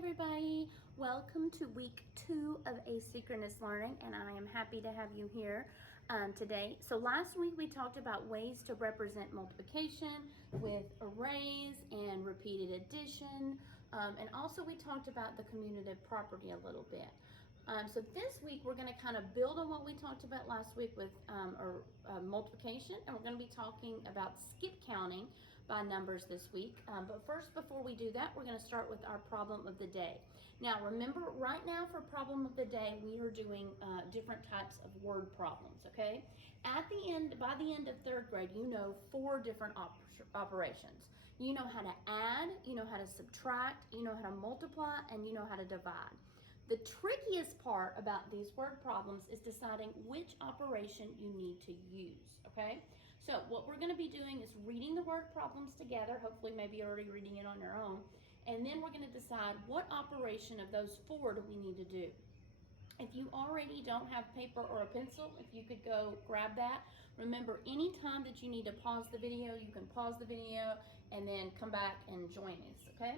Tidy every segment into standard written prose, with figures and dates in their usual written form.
everybody. Welcome to week 2 of asynchronous learning, and I am happy to have you here today. So last week we talked about ways to represent multiplication with arrays and repeated addition, and also we talked about the commutative property a little bit. So this week we're going to kind of build on what we talked about last week with multiplication, and we're going to be talking about skip counting by numbers this week. But first, before we do that, we're going to start with our problem of the day. Now, remember, right now for problem of the day, we are doing different types of word problems, okay? By the end of 3rd grade, you know 4 different operations. You know how to add, you know how to subtract, you know how to multiply, and you know how to divide. The trickiest part about these word problems is deciding which operation you need to use, okay? So what we're going to be doing is reading the word problems together. Hopefully maybe you're already reading it on your own. And then we're going to decide what operation of those 4 do we need to do. If you already don't have paper or a pencil, if you could go grab that. Remember, anytime that you need to pause the video, you can pause the video and then come back and join us, okay?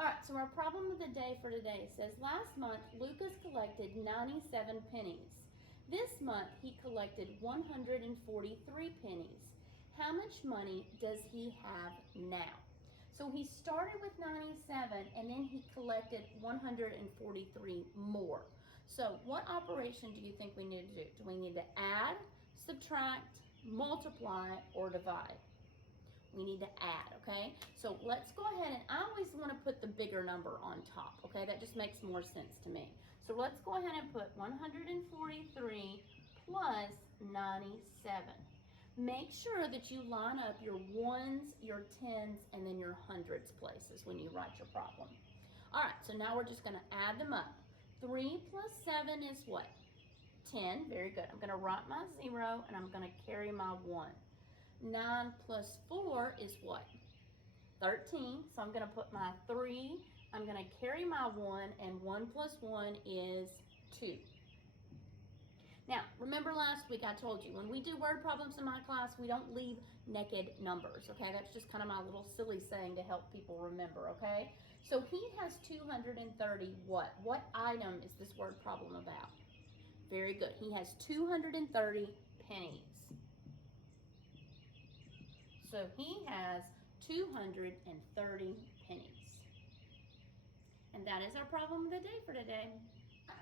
All right, so our problem of the day for today says, last month, Lucas collected 97 pennies. This month, he collected 143 pennies. How much money does he have now? So he started with 97 and then he collected 143 more. So what operation do you think we need to do? Do we need to add, subtract, multiply, or divide? We need to add, okay? So let's go ahead, and I always want to put the bigger number on top, okay? That just makes more sense to me. So let's go ahead and put 143 plus 97. Make sure that you line up your ones, your tens, and then your hundreds places when you write your problem. All right, so now we're just going to add them up. 3 plus 7 is what? 10. Very good. I'm going to write my 0, and I'm going to carry my 1. 9 plus 4 is what? 13. So I'm going to put my 3. I'm going to carry my 1, and 1 plus 1 is 2. Now, remember last week I told you, when we do word problems in my class, we don't leave naked numbers, okay? That's just kind of my little silly saying to help people remember, okay? So he has 230 what? What item is this word problem about? Very good. He has 230 pennies. So he has 230 pennies. And that is our problem of the day for today.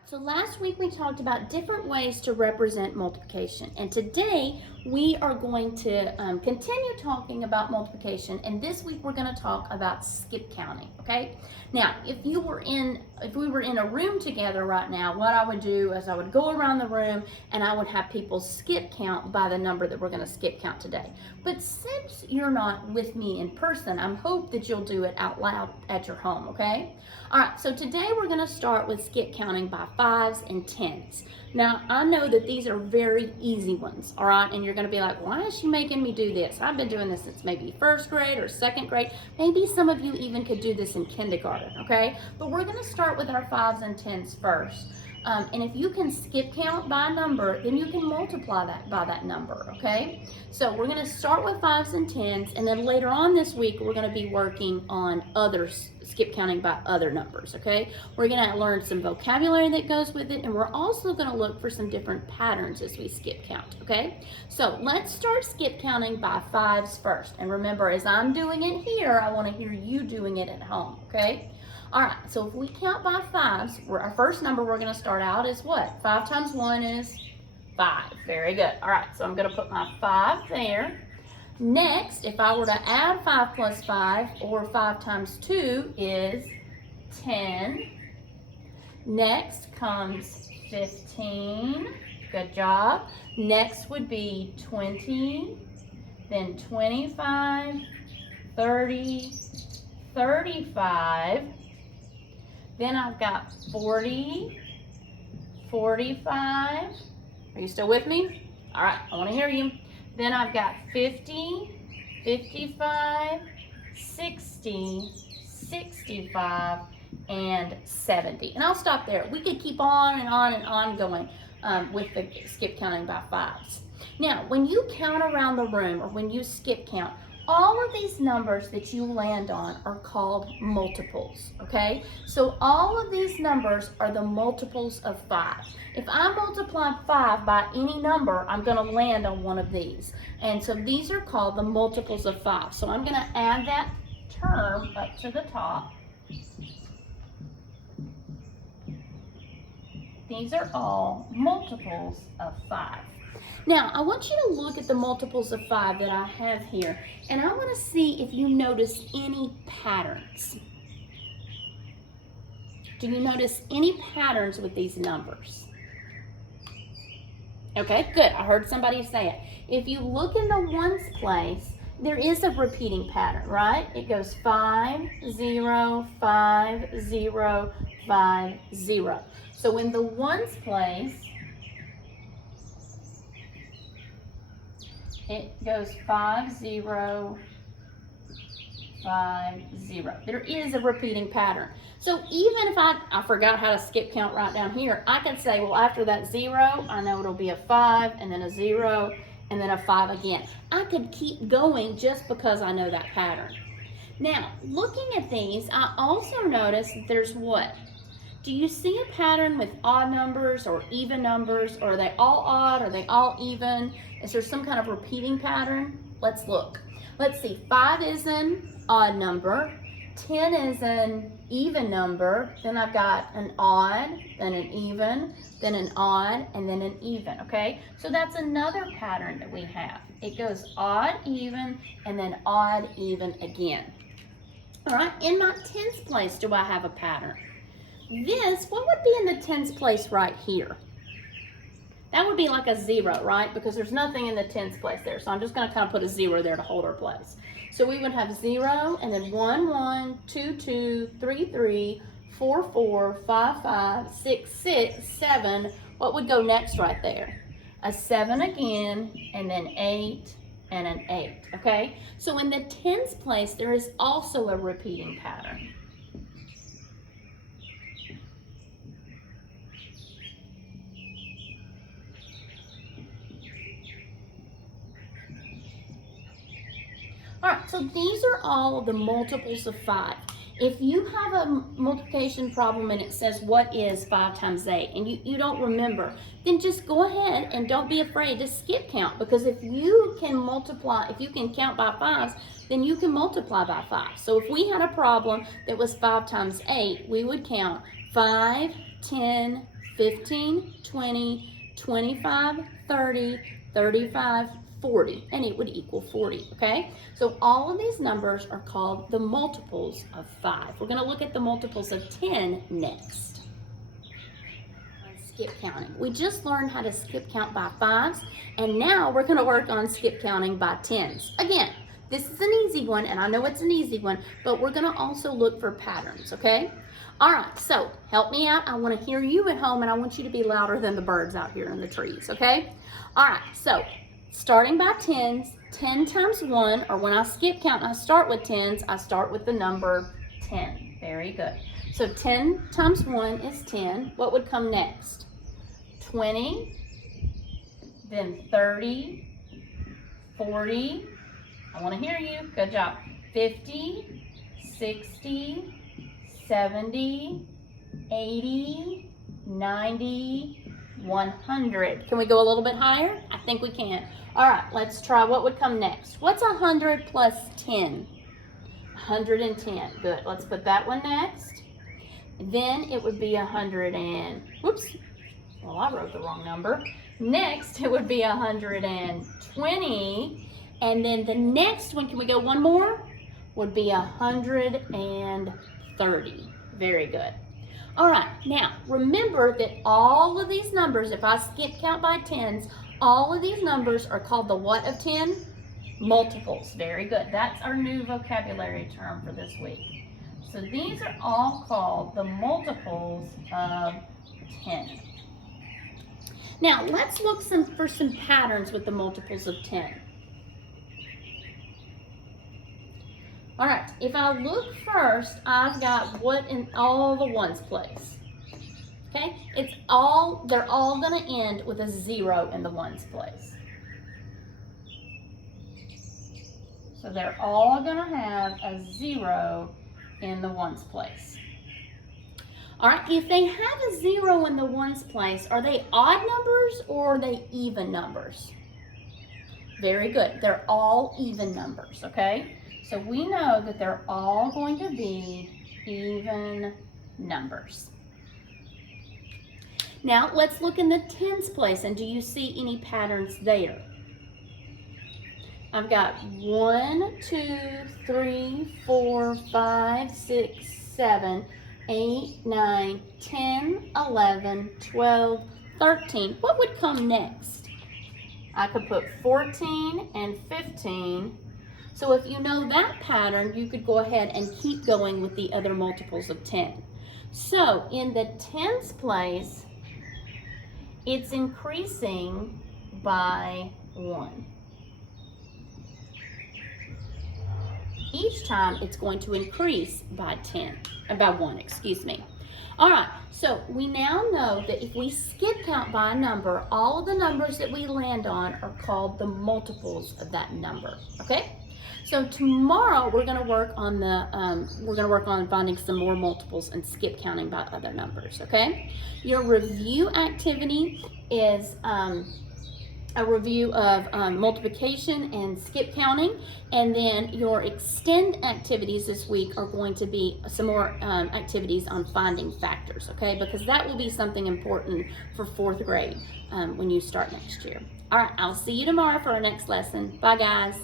So last week we talked about different ways to represent multiplication, and today we are going to continue talking about multiplication, and this week we're going to talk about skip counting, okay? Now, if we were in a room together right now, what I would do is I would go around the room and I would have people skip count by the number that we're going to skip count today. But since you're not with me in person, I hope that you'll do it out loud at your home, okay? All right, so today we're going to start with skip counting by 5s and 10s. Now, I know that these are very easy ones, all right? And you're going to be like, why is she making me do this? I've been doing this since maybe 1st grade or 2nd grade. Maybe some of you even could do this in kindergarten, okay? But we're going to start with our 5s and 10s first. And if you can skip count by a number, then you can multiply that by that number, okay? So we're going to start with 5s and 10s, and then later on this week, we're going to be working on other skip counting by other numbers, okay? We're going to learn some vocabulary that goes with it, and we're also going to look for some different patterns as we skip count, okay? So let's start skip counting by 5s first. And remember, as I'm doing it here, I want to hear you doing it at home, okay? All right, so if we count by 5s, our first number we're going to start out is what? 5 times 1 is 5. Very good. All right, so I'm going to put my 5 there. Next, if I were to add 5 plus 5, or 5 times 2 is 10. Next comes 15. Good job. Next would be 20, then 25, 30, 35. Then I've got 40, 45. Are you still with me? All right, I want to hear you. Then I've got 50, 55, 60, 65, and 70. And I'll stop there. We could keep on and on and on going with the skip counting by 5s. Now, when you count around the room or when you skip count, all of these numbers that you land on are called multiples, okay? So all of these numbers are the multiples of 5. If I multiply 5 by any number, I'm going to land on one of these. And so these are called the multiples of 5. So I'm going to add that term up to the top. These are all multiples of 5. Now, I want you to look at the multiples of 5 that I have here, and I want to see if you notice any patterns. Do you notice any patterns with these numbers? Okay, good. I heard somebody say it. If you look in the ones place, there is a repeating pattern, right? It goes 5, 0, 5, 0, 5, 0. So in the ones place, it goes 5, 0, 5, 0. There is a repeating pattern. So even if I forgot how to skip count right down here, I could say, well, after that 0, I know it'll be a 5, and then a 0, and then a 5 again. I could keep going just because I know that pattern. Now, looking at these, I also notice that there's what? Do you see a pattern with odd numbers or even numbers? Or are they all odd? Are they all even? Is there some kind of repeating pattern? Let's look. Let's see. 5 is an odd number. 10 is an even number. Then I've got an odd, then an even, then an odd, and then an even, okay? So that's another pattern that we have. It goes odd, even, and then odd, even again. All right, in my tens place, do I have a pattern? This, what would be in the tens place right here? That would be like a 0, right? Because there's nothing in the tens place there. So I'm just going to kind of put a 0 there to hold our place. So we would have 0, and then 1, 1, 2, 2, 3, 3, 4, 4, 5, 5, 6, 6, 7. What would go next right there? A 7 again, and then 8, and an 8, okay? So in the tens place, there is also a repeating pattern. All right, so these are all of the multiples of 5. If you have a multiplication problem and it says, what is 5 times 8, and you don't remember, then just go ahead and don't be afraid to skip count, because if you can multiply, if you can count by 5s, then you can multiply by 5. So if we had a problem that was 5 times 8, we would count 5, 10, 15, 20, 25, 30, 35, 40, and it would equal 40, okay? So all of these numbers are called the multiples of 5. We're going to look at the multiples of 10 next. Skip counting. We just learned how to skip count by 5s, and now we're going to work on skip counting by 10s. Again, this is an easy one, and I know it's an easy one, but we're going to also look for patterns, okay? All right, so help me out. I want to hear you at home, and I want you to be louder than the birds out here in the trees, okay? All right, so starting by 10s, 10 times 1, or when I skip count and I start with 10s, I start with the number 10. Very good. So 10 times 1 is 10. What would come next? 20, then 30, 40. I want to hear you. Good job. 50, 60, 70, 80, 90, 100. Can we go a little bit higher? I think we can. All right, let's try what would come next. What's 100 plus 10? 110. Good. Let's put that one next. Then it would be 100 and, whoops, well, I wrote the wrong number. Next, it would be 120. And then the next one, can we go one more? Would be 130. Very good. All right, now remember that all of these numbers, if I skip count by 10s, all of these numbers are called the what of 10? Multiples. Very good. That's our new vocabulary term for this week. So these are all called the multiples of 10. Now let's look for some patterns with the multiples of 10. All right, if I look first, I've got what in all the ones place. Okay, they're all gonna end with a 0 in the ones place. So they're all going to have a 0 in the ones place. All right, if they have a 0 in the ones place, are they odd numbers or are they even numbers? Very good. They're all even numbers, okay? So we know that they're all going to be even numbers. Now, let's look in the tens place, and do you see any patterns there? I've got 1, 2, 3, 4, 5, 6, 7, 8, 9, 10, 11, 12, 13. What would come next? I could put 14 and 15. So if you know that pattern, you could go ahead and keep going with the other multiples of 10. So in the tens place, it's increasing by 1. Each time it's going to increase by 1, excuse me. All right, so we now know that if we skip count by a number, all of the numbers that we land on are called the multiples of that number, okay? So tomorrow we're going to work on finding some more multiples and skip counting by other numbers, okay? Your review activity is a review of multiplication and skip counting, and then your extend activities this week are going to be some more activities on finding factors, okay? Because that will be something important for 4th grade when you start next year. All right, I'll see you tomorrow for our next lesson. Bye, guys.